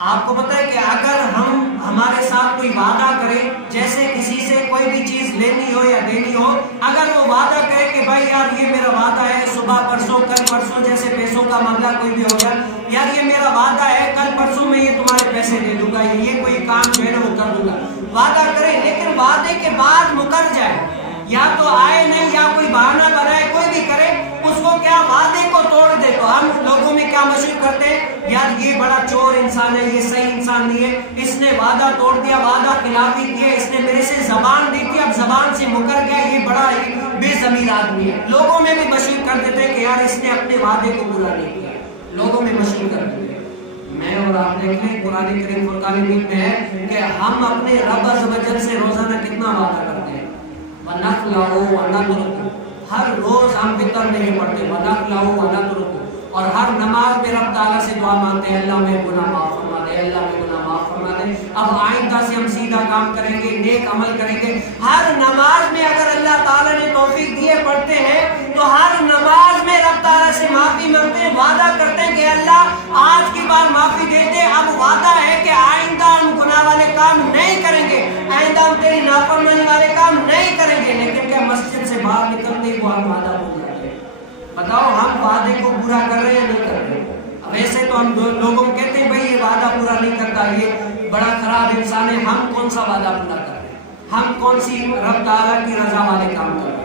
آپ کو پتہ ہے کہ اگر ہمارے ساتھ کوئی وعدہ کرے، جیسے کسی سے کوئی بھی چیز لینی ہو یا دینی ہو، اگر وہ وعدہ کرے کہ بھائی یار یہ میرا وعدہ ہے، صبح پرسوں کل پرسوں جیسے پیسوں کا معاملہ کوئی بھی ہو گیا، یار یہ میرا وعدہ ہے کل پرسوں میں یہ تمہارے پیسے دے دوں گا، یہ کوئی کام جو ہے نا وہ کر دوں گا، وعدہ کرے لیکن وعدے کے بعد مکر جائے، یا تو آئے نہیں یا کوئی بہانہ بنائے، کوئی بھی کرے، اس کو کیا وعدے کو توڑ دے، تو ہم لوگوں میں کیا مشہور کرتے ہیں، یار یہ بڑا چور انسان ہے، یہ صحیح انسان نہیں ہے، اس نے وعدہ توڑ دیا، وعدہ خلافی کیا، اس نے میرے سے زبان دی تھی اب زبان سے مکر گیا، یہ بڑا بے ضمیر آدمی ہے۔ لوگوں میں بھی مشہور کر دیتے ہیں کہ یار اس نے اپنے وعدے کو پورا نہیں کیا، لوگوں میں مشہور کر دیتے ہیں۔ میں اور آپ دیکھیں قرآن کریم فرقان حمید میں ہے کہ ہم اپنے رب عز و جل سے روزانہ کتنا وعدہ کرتے ہیں، وَنَخْلَعُ وَنَتْرُكُ، ہر روز ہم فطر میں یہ پڑھتے ہیں وَنَخْلَعُ وَنَتْرُكُ، اور ہر نماز میں رب تعالیٰ سے دعا مانگتے ہیں اللہ میرے گناہ معاف فرما دے، اللہ میرے گناہ معاف فرما دے، اب آئندہ سے ہم سیدھا کام کریں گے، نیک عمل کریں گے۔ ہر نماز میں اگر اللہ تعالیٰ نے توفیق دیے پڑھتے ہیں تو ہر نماز میں رب تعالیٰ سے معافی مانگتے ہیں، وعدہ کرتے ہیں کہ اللہ آج کی بار معافی دیتے، اب وعدہ ہے کہ آئندہ ہم گناہ والے کام نہیں کریں گے، آئندہ ہم تیری نافرمانی والے کام نہیں کریں گے، لیکن کیا مسجد سے باہر نکلتے ہی وہ ہم وعدہ بھول جاتے ہیں۔ بتاؤ ہم وعدے کو پورا کر رہے ہیں یا نہیں کر رہے؟ ویسے تو ہم لوگوں کو کہتے ہیں بھائی یہ وعدہ پورا نہیں کرتا، یہ بڑا خراب انسان ہے، ہم کون سا وعدہ پورا کر رہے ہیں؟ ہم کون سی رب تعالیٰ کی رضا والے کام کر رہے ہیں؟